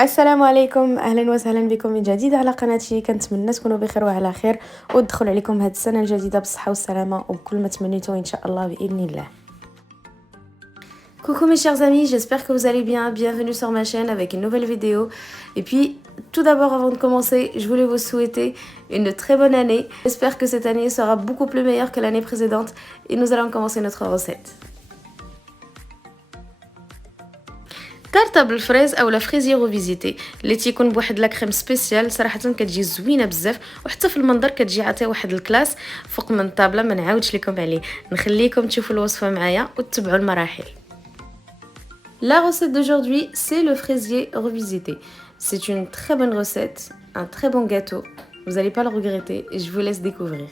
السلام عليكم، اهلا وسهلا بكم من جديد على قناتي. كنتمنى تكونوا بخير وعلى خير وتدخل عليكم هذه السنه الجديده بالصحه والسلامه وبكل ما تمنيتوا ان شاء الله باذن الله. Coucou mes chers amis, j'espère que vous allez bien. Bienvenue sur ma chaîne avec une nouvelle vidéo. Et puis, tout d'abord, avant de commencer, je voulais vous souhaiter une très bonne année. J'espère que cette année sera beaucoup plus meilleure que l'année précédente et nous allons commencer notre recette. تارطه بالفريز اولا فريزي روفيزيتي اللي تيكون بواحد لا كريم سبيسيال، صراحه كتجي زوينه بزاف وحتى في المنظر كتجي عطيه واحد الكلاس فوق من الطابله. ما نعاودش لكم عليه، نخليكم تشوفوا الوصفه معايا وتتبعوا المراحل. La recette d'aujourd'hui, c'est le fraisier revisité. C'est une très bonne recette, un très bon gâteau. Vous n'allez pas le regretter et je vous laisse découvrir.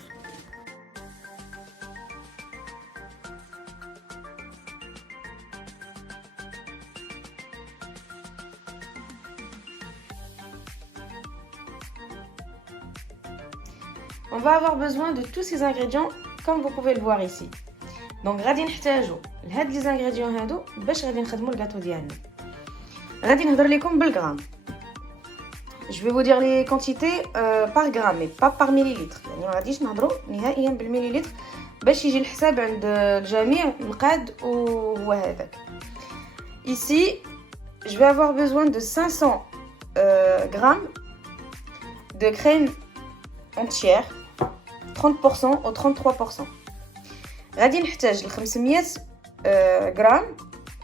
On va avoir besoin de tous ces ingrédients comme vous pouvez le voir ici. Donc غادي نحتاجو لهاد لي زانغريديون هادو باش غادي نخدمو الكاطو ديالنا. غادي نهضر لكم بالغرام. Je vais vous dire les quantités par gramme mais pas par millilitre. يعني ما غاديش نهضروا نهائيا بالمليلتر باش يجي الحساب عند الجميع مقاد وهو هذاك. Ici, je vais avoir besoin de 500 grammes de crème entière, 30% ou 33%. غادي نحتاج ل 500 غرام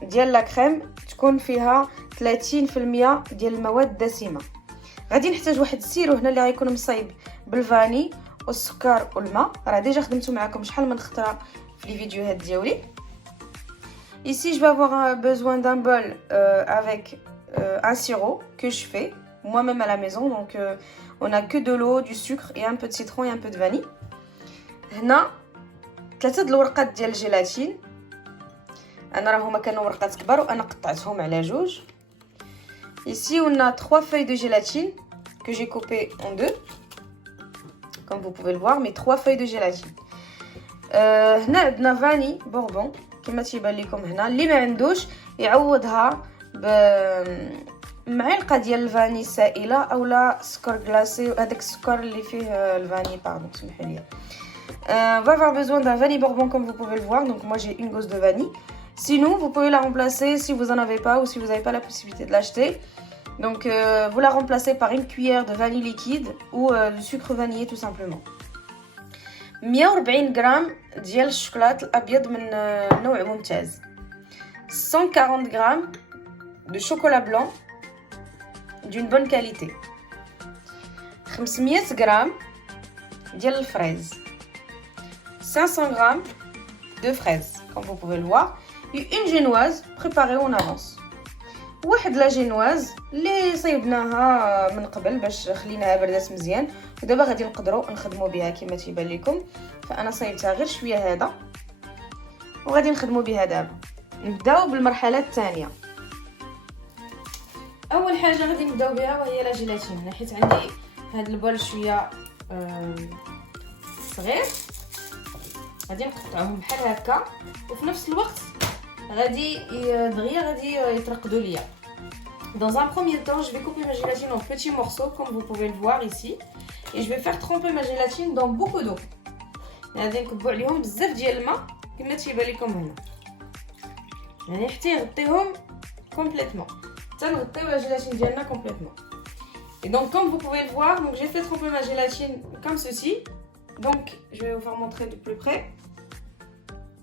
ديال لا كريم تكون فيها 30% ديال المواد الدسمه. غادي نحتاج واحد السيرو هنا اللي غيكون مصايب بالفاني والسكر والماء، راه ديجا خدمته معكم شحال من خطره في لي فيديوهات ديالي. Ici, je vais avoir besoin d'un bol avec un sirop que je fais moi-même à la maison. Donc, on a que de l'eau, du sucre et un peu de citron et un peu de vanille. هنا 3 د الورقات ديال الجيلاتين. انا راه هما كانوا ورقات كبار وانا قطعتهم على جوج. Ici, on a 3 feuilles de gélatine que j'ai coupées en deux. Comme vous pouvez le voir, mes 3 feuilles de gélatine. هنا عندنا فاني بوربون كما تيبان لكم هنا. اللي ما عندوش يعوضها بمعلقه ديال الفاني سائله اولا سكر غلاسي، هذاك السكر اللي فيه الفاني باردون سمحوا لي. On va avoir besoin d'un vanille bourbon comme vous pouvez le voir. Donc moi j'ai une gousse de vanille. Sinon vous pouvez la remplacer si vous en avez pas ou si vous n'avez pas la possibilité de l'acheter. Donc vous la remplacez par une cuillère de vanille liquide ou du sucre vanillé tout simplement. 140 غرام ديال الشوكولات الابيض من نوع ممتاز. 140 غرام de chocolat blanc d'une bonne qualité. 500 غرام ديال الفريز. 500 grammes de fraises, comme vous pouvez le voir, et une génoise préparée en avance. واحد لا جينواز اللي صيبناها من قبل باش خليناها بردات مزيان ودابا غادي نقدروا نخدموا بها كما تيبان لكم. فانا صيبتها غير شويه هذا وغادي نخدموا بها دابا. نبداو بالمرحله الثانيه. اول حاجه غادي نبداو بها وهي لا جيلاتين. هنا حيت عندي هذا البول شويه صغير غادي نقطعهم بحال هكا وفي نفس الوقت غادي دغيا غادي يترقدوا ليا. Dans un premier temps, je vais couper ma gélatine en petits morceaux comme vous pouvez le voir ici et je vais faire tremper ma gélatine dans beaucoup d'eau. غادي نكبوا عليهم بزاف ديال الماء كما تيبان لكم هنا. يعني حتى يغطيهم كومبليتمون، حتى نغطيو لا جيلاتين ديالنا كومبليتمون. Et donc comme vous pouvez le voir, donc j'ai fait tremper ma gélatine comme ceci. Donc je vais vous faire montrer de plus près.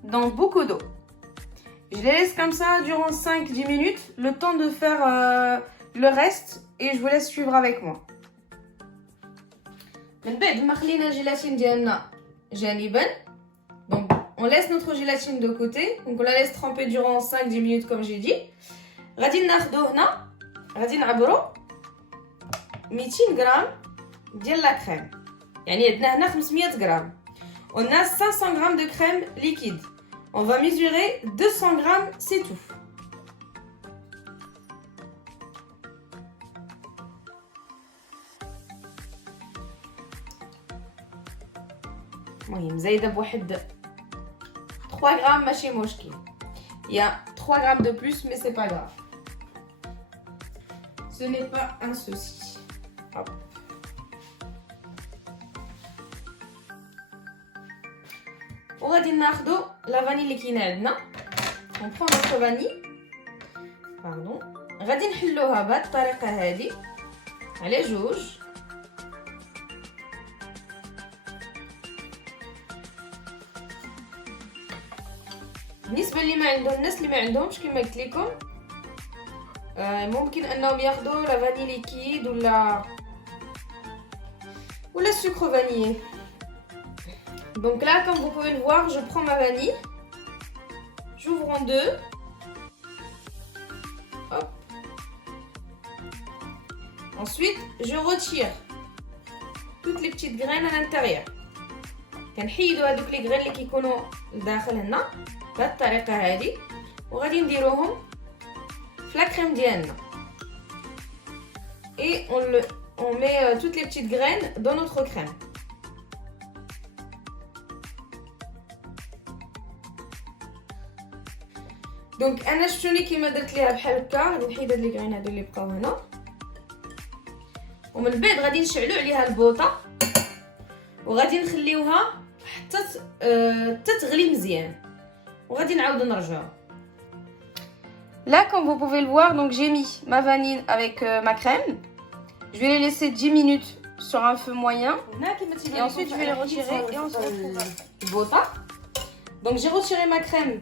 Dans beaucoup d'eau. Je les laisse comme ça durant 5-10 minutes, le temps de faire le reste et je vous laisse suivre avec moi. من بعد ما خلينا الجيلاتين ديالنا جانبا. Donc on laisse notre gélatine de côté, donc on la laisse tremper durant 5-10 minutes comme j'ai dit. غادي ناخذو هنا غادي نعبرو 200 غرام ديال لا كريم. يعني عندنا هنا 500 غرام. On a 500 grammes de crème liquide. On va mesurer 200 grammes, c'est tout. المهم زايده بواحد 3 grammes ماشي مشكل. Il y a 3 grammes de plus mais c'est pas grave. ce n'est pas un souci. Hop. وغادي ناخذ لا فاني اللي كاينه عندنا. On prend notre vanille. Pardon. غادي نحلوها بهذه الطريقه هذه على جوج. بالنسبه اللي ما عندهم الناس اللي ما عندهمش كما قلت لكم ممكن انهم ياخذوا لا فاني ليكيد ولا sucre vanillé. Donc là, comme vous pouvez le voir, je prends ma vanille, j'ouvre en deux, hop. Ensuite je retire toutes les petites graines à l'intérieur. كنحيدوا هذوك لي غرين اللي كيكونوا لداخل هنا بهذه الطريقه هذه وغادي نديروهم في لا كريم ديالنا. Et on met toutes les petites graines dans notre crème. دونك انا شفتوني كيما درت ليها بحال هكا. غادي نحيد هاد لي غرين هادو اللي بقاو هنا ومن بعد غادي نشعلو عليها البوطه وغادي نخليوها حتى تغلي مزيان وغادي نعاودو نرجعو. Là, comme vous pouvez le voir, donc j'ai mis ma vanille avec ma crème. Je vais les laisser 10 minutes sur un feu moyen. Et ensuite, je vais les retirer et on se retrouve. Donc, j'ai retiré ma crème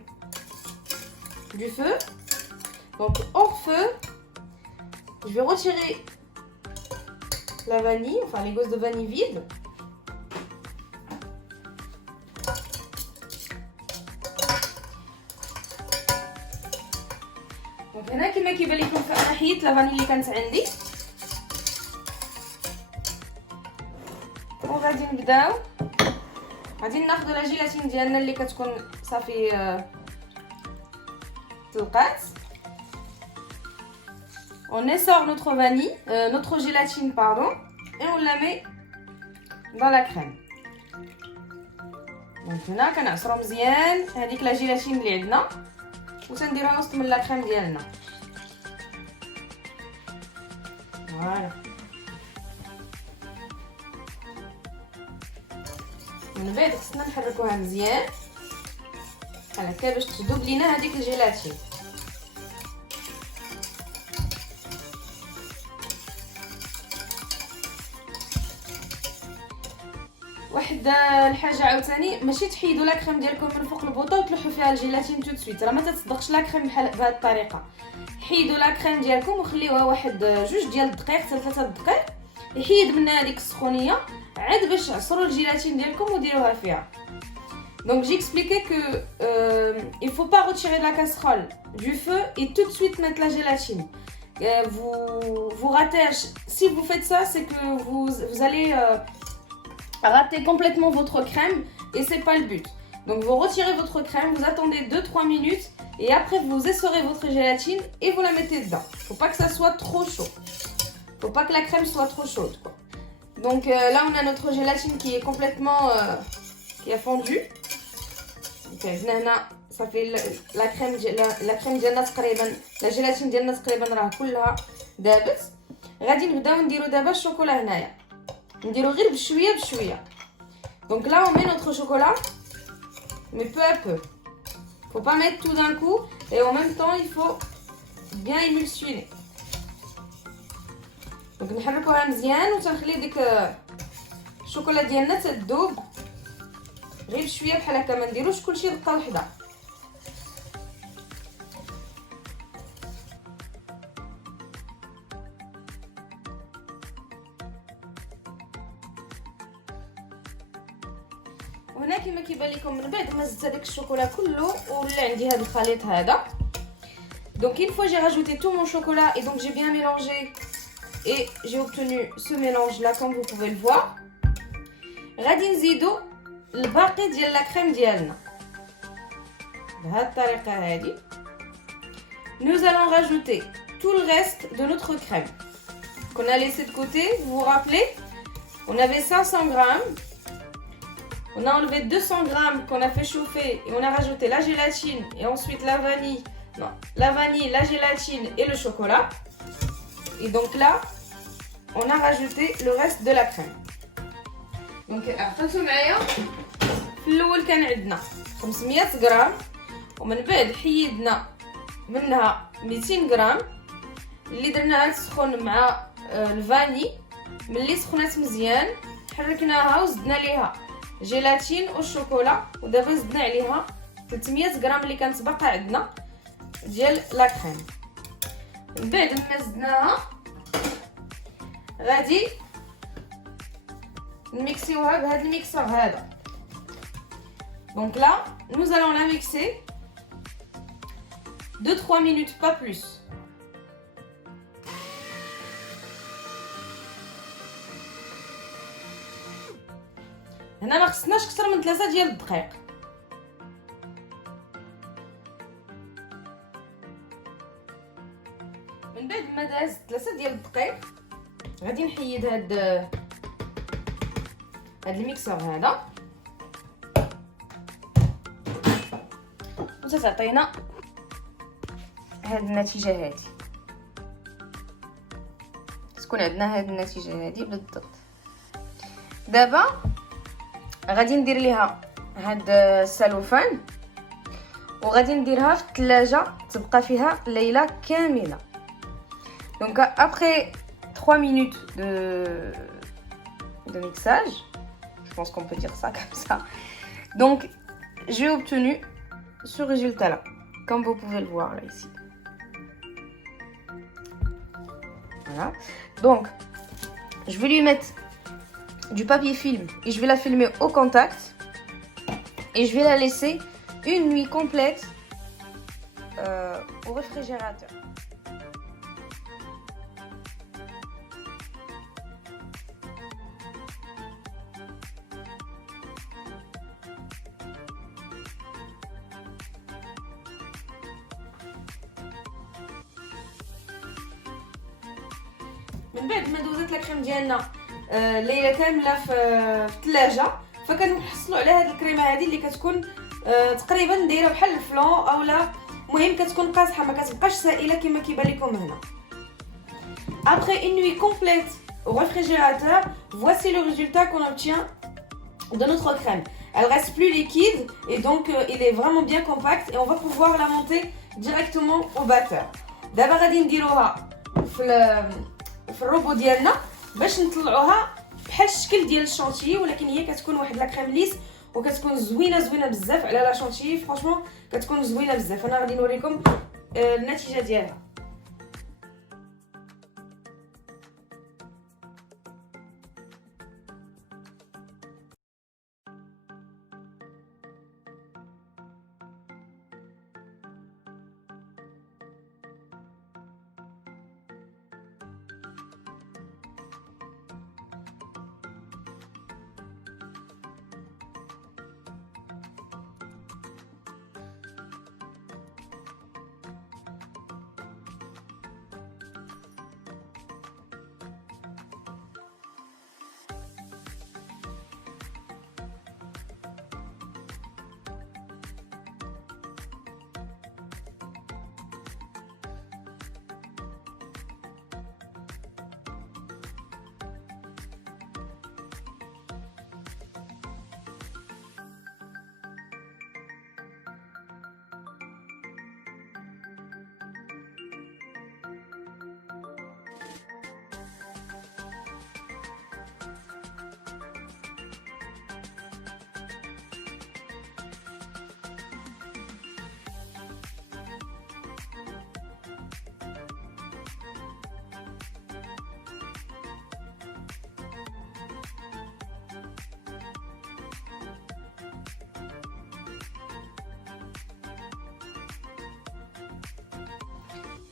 du feu. Donc, hors feu, je vais retirer la vanille, enfin les gosses de vanille vides. Donc هنا كما كيبان لكم فانا حيدت لا فاني اللي كانت عندي وغادي نبداو. غادي ناخذ لا جيلاتين ديالنا اللي كتكون صافي طلقات. On essore notre vanille, notre gélatine pardon, et on la met dans la crème. Donc هنا كنعصرو مزيان هذيك لا جيلاتين اللي عندنا وتنديروها وسط من لا كريم ديالنا. فوالا من بعد خصنا نحركوها مزيان بحال هكا باش تذوب لينا هذيك الجيلاتين. واحد الحاجه عاوتاني ماشي تحيدوا لا كريم ديالكم من فوق البوطه وتلوحوا فيها الجيلاتين تو سويت، راه ما تتصدقش لا كريم بحال بهذه الطريقه. حيدوا لا كريم ديالكم وخليوها واحد 2 ديال الدقائق حتى 3 دقائق يحيد منها هذيك السخونيه عاد باش تعصروا الجيلاتين ديالكم وديروها فيها. Donc j'ai expliqué que il faut pas retirer de la casserole du feu et tout de suite mettre la gélatine. Vous ratez. Si vous faites ça, c'est que vous allez rater complètement votre crème et c'est pas le but. Donc vous retirez votre crème, vous attendez 2-3 minutes et après vous essorez votre gélatine et vous la mettez dedans. Faut pas que ça soit trop chaud. Faut pas que la crème soit trop chaude quoi. Donc là on a notre gélatine qui est complètement qui a fondu. Donc هنا صافي la crème ديالنا تقريبا la gélatine ديالنا تقريبا راه كلها دابت. غادي نبداو نديرو دابا الشوكولا هنايا. نديرو غير بشويه بشويه. Donc là on met notre chocolat mais peu à peu. Faut pas mettre tout d'un coup et en même temps il faut bien émulsionner. Donc نحركوها مزيان وتنخلي ديك الشوكولا ديالنا تذوب غير بشويه بحال هكا، ما نديروش كلشي دقه وحده. وهنا كما كيبان لكم من بعد ما زدت هذاك الشوكولا كله ولا عندي هذا الخليط هذا. Donc une fois j'ai rajouté tout mon chocolat et donc j'ai bien mélangé et j'ai obtenu ce mélange là comme vous pouvez le voir. غادي نزيدو الباقي ديال لا كريم ديالنا بهذه الطريقه هذه. Nous allons rajouter tout le reste de notre crème qu'on a laissé de côté. Vous vous rappelez, on avait 500 grammes. On a enlevé 200 grammes qu'on a fait chauffer et on a rajouté la gélatine et ensuite la vanille, la gélatine et le chocolat. Et donc là, on a rajouté le reste de la crème. Donc عرفتوا معايا في الاول كان عندنا 500 غرام ومن بعد حيدنا منها 200 غرام اللي درناها تسخن مع الفاني. ملي سخنات مزيان حركناها وزدنا ليها جيلاتين والشوكولا ودابا زدنا عليها 300 غرام اللي كانت باقا عندنا ديال لا كريم. من بعد ما زدناها غادي نميكسيوها بهذا الميكسور هذا. Donc là, nous allons la mixer 2-3 minutes, pas plus. هنا ما خصناش اكثر من 3 ديال الدقائق. من بعد ما داز 3 ديال الدقائق غادي نحيد هاد الميكسور هذا وتتعطينا هاد النتيجه هادي. تكون عندنا هاد النتيجه هادي بالضبط. دابا غادي ندير ليها هاد السلوفان وغادي نديرها في الثلاجه تبقى فيها ليله كامله. Donc après 3 minutes de mixage, je pense qu'on peut dire ça comme ça. Donc j'ai obtenu ce résultat là, comme vous pouvez le voir là ici. Voilà. Donc je vais lui mettre du papier film et je vais la filmer au contact et je vais la laisser une nuit complète au réfrigérateur. من بعد ما دوزت الكريم ديالنا ليله كامله في الثلاجه فكنحصلوا على هذه الكريمه هذه اللي كتكون تقريبا دايره بحال الفلون اولا المهم كتكون قاصحه ما كتبقاش سائله كما كيبان لكم هنا. Après une nuit complète au réfrigérateur, voici le résultat qu'on obtient de notre crème. Elle reste plus liquide et donc il est vraiment bien compact et on va pouvoir la monter directement au batteur. دابا غادي نديروها في الروبو ديالنا باش نطلعوها بحال الشكل ديال الشونتيي ولكن هي كتكون واحد لا كريم ليس وكتكون زوينه بزاف على لا شونتيي. فرانشمون كتكون زوينه بزاف. انا غادي نوريكم النتيجه ديالها.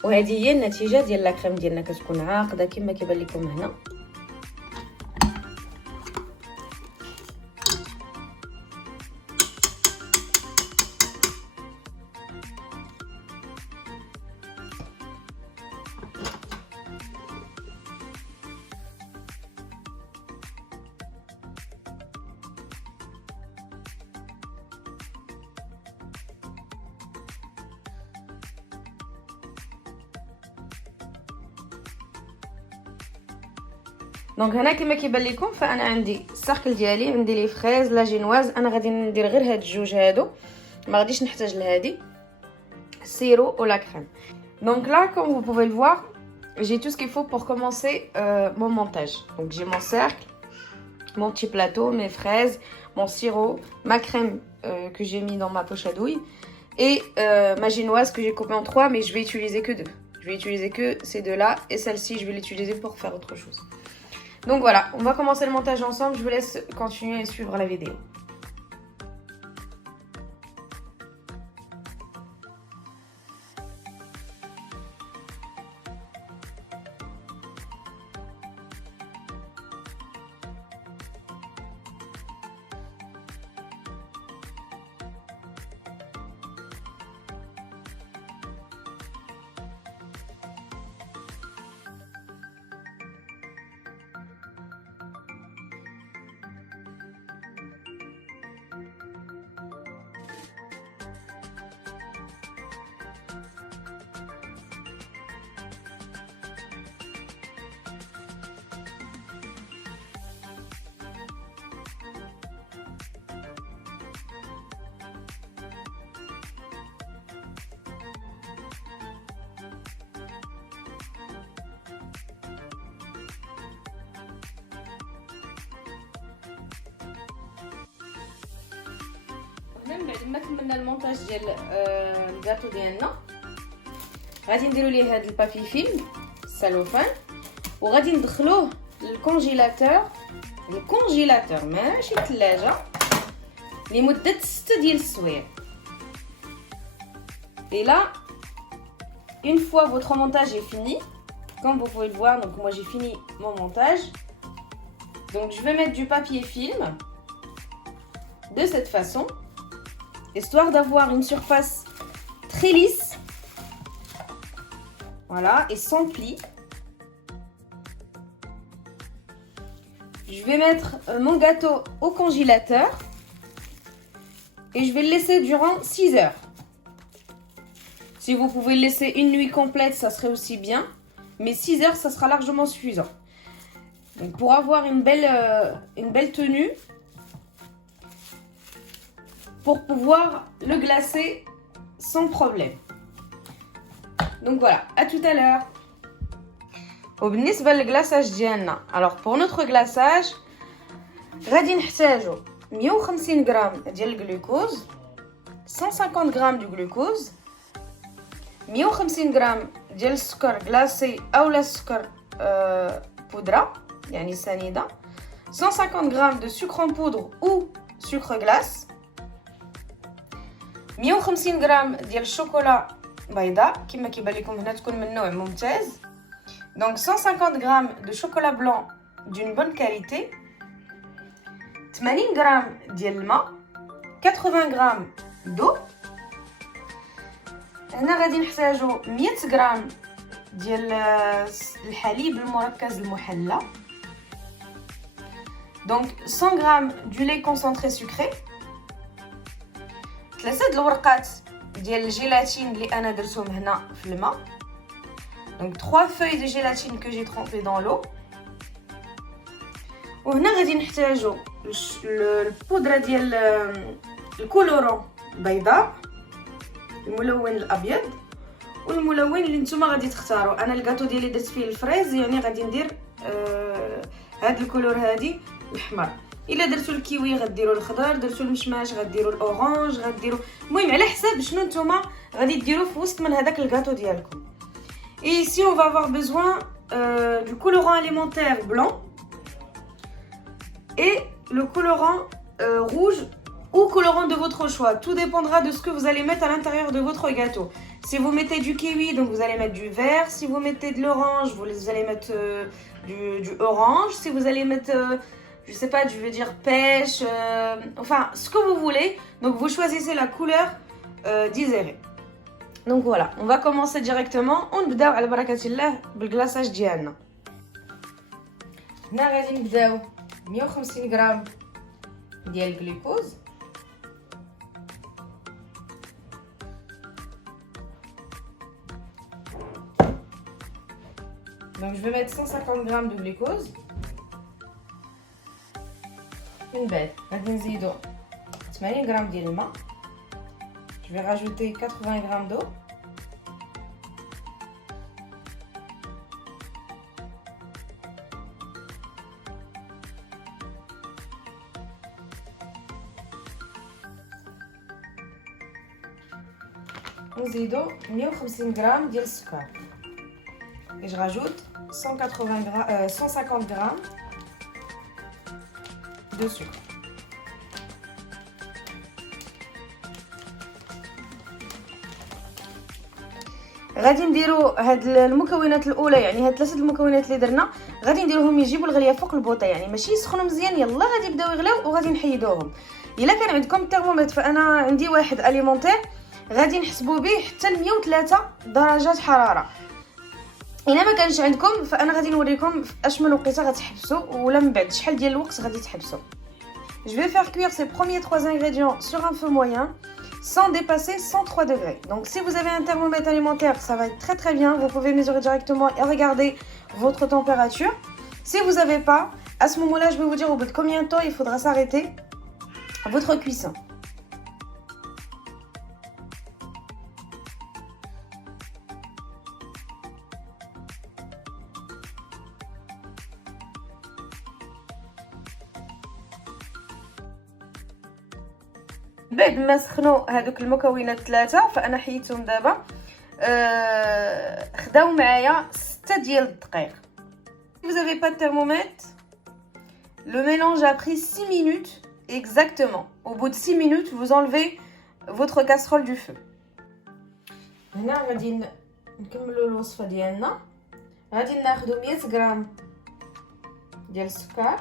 وهذه هي النتيجه ديال لا كريم ديالنا كتكون عاقده كما كيبان لكم هنا. دونك هنا كما كيبان لكم فانا عندي الساقل ديالي، عندي لي فريز لا جينواز. انا غادي ندير غير هاد الجوج هادو، ما غاديش نحتاج لهادي السيرو ولا كريم. Donc là, comme vous pouvez le voir, j'ai tout ce qu'il faut pour commencer mon montage. Donc j'ai mon cercle, mon petit plateau, mes fraises, mon sirop, ma crème que j'ai mis dans ma poche à douille et ma génoise que j'ai coupée en 3, mais je vais utiliser que 2. Je vais utiliser que ces deux-là et celle-ci, je vais l'utiliser pour faire autre chose. Donc voilà, on va commencer le montage ensemble. Je vous laisse continuer et suivre la vidéo. من بعد ما كملنا المونتاج ديال الكاطو ديالنا غادي نديرو ليه هاد البابي فيلم السلوفان وغادي ندخلوه للكونجيلاتور ماشي الثلاجه لمده 6 ديال السوايع. Et là, une fois votre montage est fini, comme vous pouvez le voir, donc moi j'ai fini mon montage. Donc je vais mettre du papier film de cette façon, histoire d'avoir une surface très lisse, voilà, et sans plis. Je vais mettre mon gâteau au congélateur et je vais le laisser durant 6 heures. Si vous pouvez le laisser une nuit complète, ça serait aussi bien, mais 6 heures, ça sera largement suffisant. Donc pour avoir une belle tenue, pour pouvoir le glacer sans problème. Donc voilà, à tout à l'heure. وبالنسبه للغلاصاج ديالنا، alors pour notre glaçage غادي نحتاجو 150 غرام ديال الجلوكوز، 150 غرام دو جلوكوز، 150 غرام ديال السكر غلاسي اولا السكر بودره يعني سنيده، 150 غرام de sucre en poudre ou sucre glace، 150 غرام ديال الشوكولا بيضاء كما كيبان لكم هنا تكون من نوع ممتاز. Donc 150 grammes de chocolat blanc d'une bonne qualité, 80 grammes ديال الماء، 80 grammes d'eau. هنا غادي نحتاجو 100 غرام ديال الحليب المركز المحلى. Donc 100 grammes du lait concentré sucré، 3 الورقات ديال الجيلاتين اللي انا درتهم هنا في الماء. Donc 3 feuilles de gélatine que j'ai trempées dans l'eau. وهنا غادي نحتاجو البودره ديال الكولورون بيضاء، الملون الابيض والملون اللي نتوما غادي تختاروا. انا الكاطو ديالي درت فيه الفريز، يعني غادي ندير هاد الكولور هادي الاحمر. الا درتو الكيوي غديروا الخضر، درتو المشماش غديروا الاورانج، غديروا المهم على حساب شنو نتوما غادي ديروا في وسط من هذاك الكاطو ديالكم. Et ici on va avoir besoin du colorant alimentaire blanc et le colorant rouge ou colorant de votre choix. Tout dépendra de ce que vous allez mettre à l'intérieur de votre gâteau. Si vous mettez du kiwi, donc vous allez mettre du vert. Si vous mettez de l'orange, vous allez mettre du orange. Si vous allez mettre, je sais pas, je veux dire pêche, enfin ce que vous voulez. Donc vous choisissez la couleur désirée. Donc voilà, on va commencer directement. ونبداو على بركة الله بالغلاصاج ديالنا. هنا غادي نبداو 150 غرام ديال الجلوكوز، donc je vais mettre 150 grammes de glucose. من بعد غادي نزيدو 80 غرام ديال الماء. Je vais rajouter 80 grammes d'eau. ونزيدو 150 غرام ديال السكر. Et je rajoute 150 grammes de sucre. غادي نديرو هاد المكونات الاولى، يعني هاد ثلاثه المكونات اللي درنا غادي نديروهم يجيبوا الغليه فوق البوطه، يعني ماشي يسخنوا مزيان يلا غادي يبداو يغلاو وغادي نحيدوهم. الا كان عندكم الترمومتر فانا عندي واحد اليمونتير غادي نحسبوا به حتى 103 درجات حراره. الا ما كانش عندكم فانا غادي نوريكم اش من وقيته غتحبسوا ولا من بعد شحال ديال الوقت غادي تحبسوا. Je vais faire cuire ces premiers 3 ingrédients sur un feu moyen sans dépasser 103 degrés. Donc si vous avez un thermomètre alimentaire, ça va être très très bien. Vous pouvez mesurer directement et regarder votre température. Si vous n'avez pas, à ce moment-là, je vais vous dire au bout de combien de temps il faudra s'arrêter votre cuisson. بعد ما سخنوا هذوك المكونات ثلاثه فانا حيدتهم دابا خداو معايا 6 ديال الدقائق. Si vous n'avez pas de thermomètre, le mélange a pris 6 minutes exactement. Au bout de 6 minutes, vous enlevez votre casserole du feu. هنا غادي نكملوا الوصفه ديالنا. غادي ناخذوا 100 غرام ديال السكر،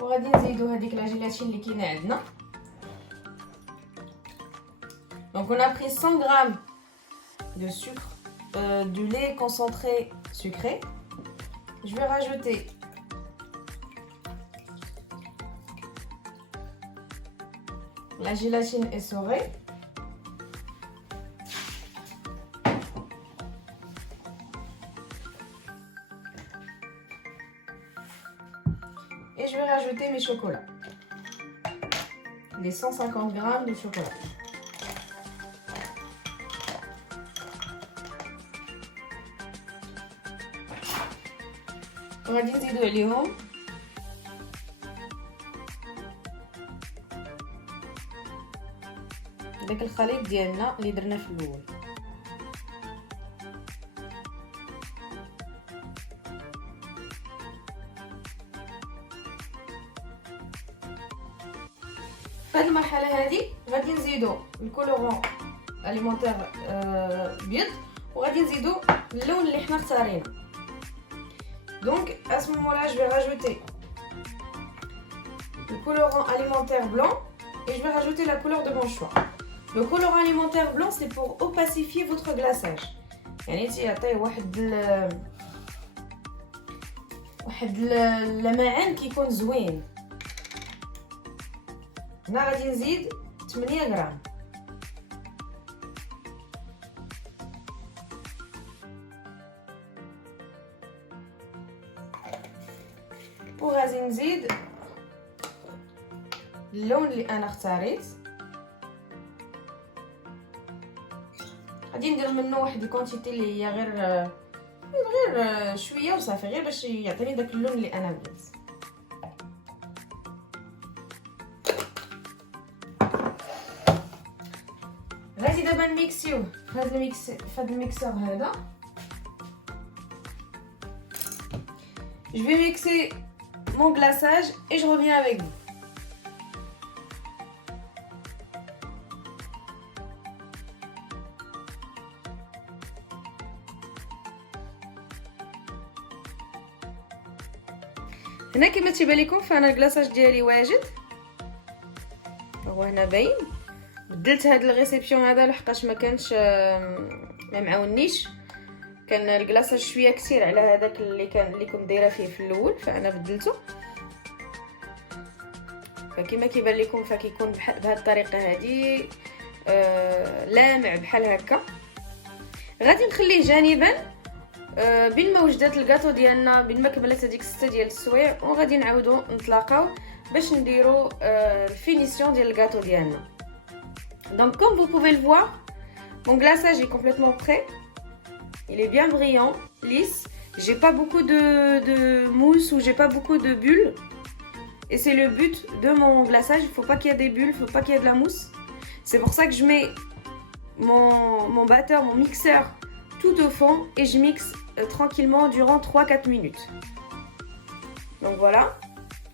وغادي نزيدو هذيك لا جيلاتين اللي كاينه عندنا. Donc on a pris 100 grammes de sucre, du lait concentré sucré. Je vais rajouter la gélatine essorée. Et je vais rajouter mes chocolats. Les 150 grammes de chocolat. غادي نزيدو عليهم داك الخليط ديالنا اللي درنا في الاول. في هذه المرحله هذه غادي نزيدو الكولورون اليمونتير بيض، وغادي نزيدو اللون اللي حنا اختارينا. Donc à ce moment-là, je vais rajouter le colorant alimentaire blanc et je vais rajouter la couleur de mon choix. Le colorant alimentaire blanc, c'est pour opacifier votre glaçage. يعني تيعطيه واحد اللمعان كيكون زوين. هنا غادي نزيد 8 غرام. وغادي نزيد اللون اللي انا اختاريت. غادي ندير منه واحد الكونتيتي اللي هي غير شويه وصافي، غير باش يعطيني داك اللون اللي انا بغيت. غادي دابا نميكسيوه في هذا الميكسور هذا. Je vais mixer mon glaçage et je reviens avec vous. هنا كما تيبان لكم فانا الكلاصاج ديالي واجد، هو هنا باين. بدلت هذا الريسيبسيون هذا لحقاش ما كانش ما معاونيش، كان الكلاصاج شويه كثير على هذاك اللي كنت دايره فيه في الاول، فانا بدلته. فكما كيبان لكم فكيكون بهذه الطريقه هذه لامع بحال هكا. غادي نخليه جانبا بين ما وجدات الكاطو ديالنا، بين ما كملت هذيك 6 ديال السوايع، وغادي نعاودو نتلاقاو باش نديرو الفينيسيون ديال الكاطو ديالنا. Donc comme vous pouvez le voir, mon glaçage est complètement prêt. Il est bien brillant, lisse. J'ai pas beaucoup de mousse ou j'ai pas beaucoup de bulles. Et c'est le but de mon glaçage. Il faut pas qu'il y ait des bulles, il faut pas qu'il y ait de la mousse. C'est pour ça que je mets mon batteur, mon mixeur tout au fond et je mixe tranquillement durant 3-4 minutes. Donc voilà.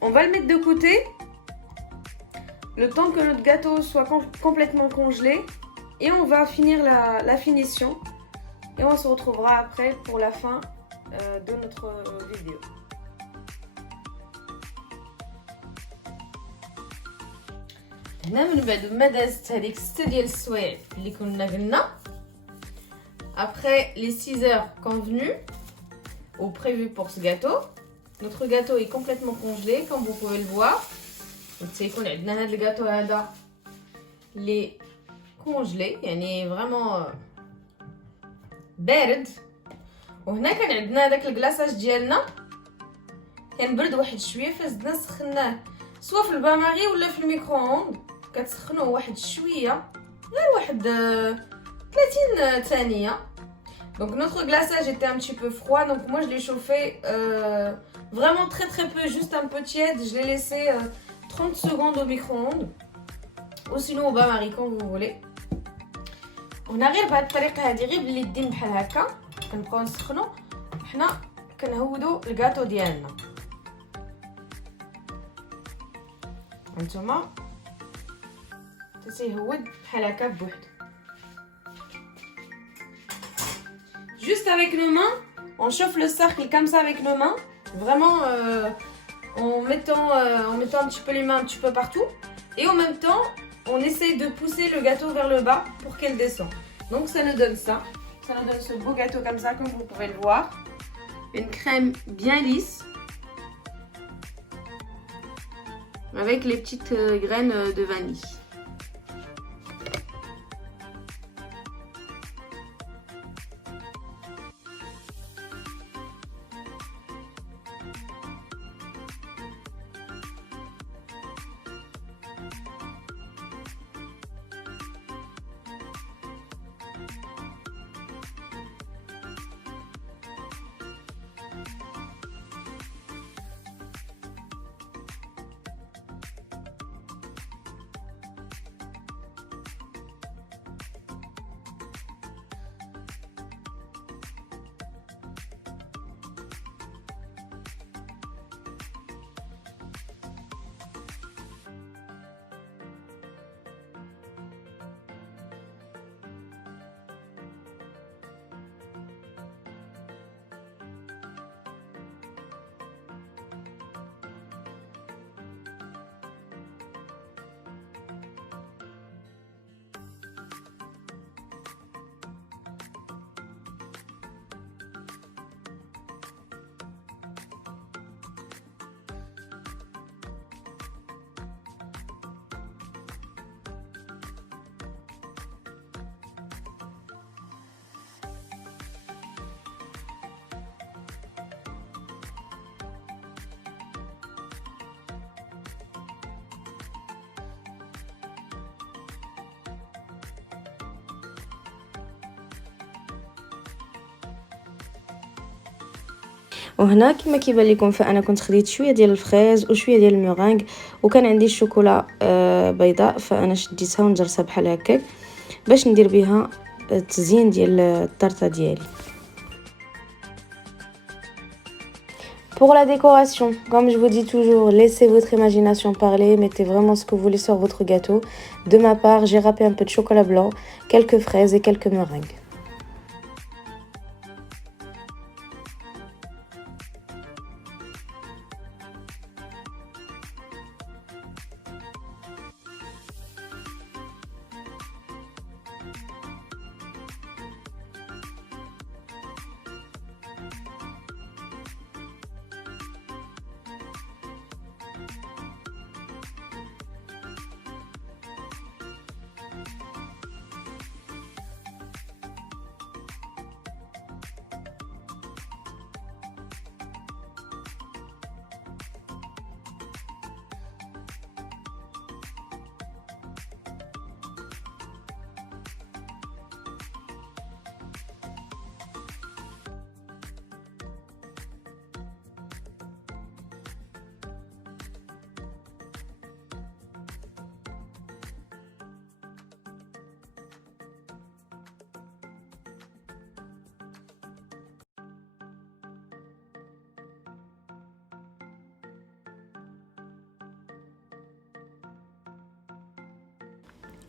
On va le mettre de côté. Le temps que notre gâteau soit complètement congelé. Et on va finir la finition. Et on se retrouvera après pour la fin de notre vidéo. هنا من بعد ما دازت هذيك 6 ديال السوايع اللي كنا قلنا. Après les 6 heures convenues ou prévues pour ce gâteau, notre gâteau est complètement congelé comme vous pouvez le voir. تيكون عندنا هذا الجاتو هذا اللي congelé يعني vraiment بارد. وهنا كان عندنا داك الكلاصاج ديالنا كان برد واحد شويه، فزدنا سخناه سواء في الباماري ولا في الميكرووند. كتسخنوه واحد شويه غير واحد 30 ثانيه. Donc notre glaçage était un petit peu froid, donc moi je l'ai chauffé vraiment très peu, juste un peu tiède. Je l'ai laissé 30 secondes au micro-ondes ou sinon au bain-marie quand vous voulez. هنا غير بهاد الطريقه هذه غير باليدين بحال هكا كنبقاو نسخنوا حنا كنهودوا الكاطو ديالنا. هانتوما تيهود بحال هكا بوحدو. Juste avec nos mains, on chauffe le cercle comme ça avec nos mains, vraiment en mettant un petit peu les mains un petit peu partout, et en même temps on essaye de pousser le gâteau vers le bas pour qu'elle descende. Donc ça nous donne ça nous donne ce beau gâteau comme ça, comme vous pouvez le voir, une crème bien lisse avec les petites graines de vanille. وهنا كما كيبان لكم فانا كنت خديت شويه ديال الفريز وشويه ديال المورينغ وكان عندي الشوكولا بيضاء، فانا شديتها ونجرتها بحال هكاك باش ندير بها التزيين ديال الطرطه ديالي. Pour la décoration, comme je vous dis toujours, laissez votre imagination parler, mettez vraiment ce que vous voulez sur votre gâteau. De ma part, j'ai râpé un peu de chocolat blanc, quelques fraises et quelques meringues.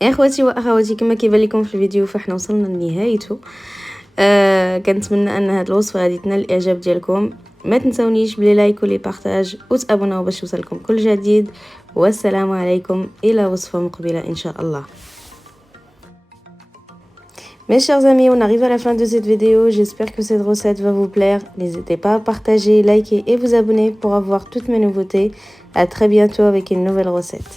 يا اخواتي واخواتي كما كيبان لكم في الفيديو فاحنا وصلنا لنهايته. كنتمنى ان هذه الوصفه غادي تنال الاعجاب ديالكم. ما تنسونيش بلي لايك ولي بارطاج وتابوناو باش يوصلكم كل جديد. والسلام عليكم الى وصفه مقبله ان شاء الله. Mes chers amis, on arrive à la fin de cette vidéo. J'espère que cette recette va vous plaire. N'hésitez pas à partager, liker et vous abonner pour avoir toutes mes nouveautés. À très bientôt avec une nouvelle recette.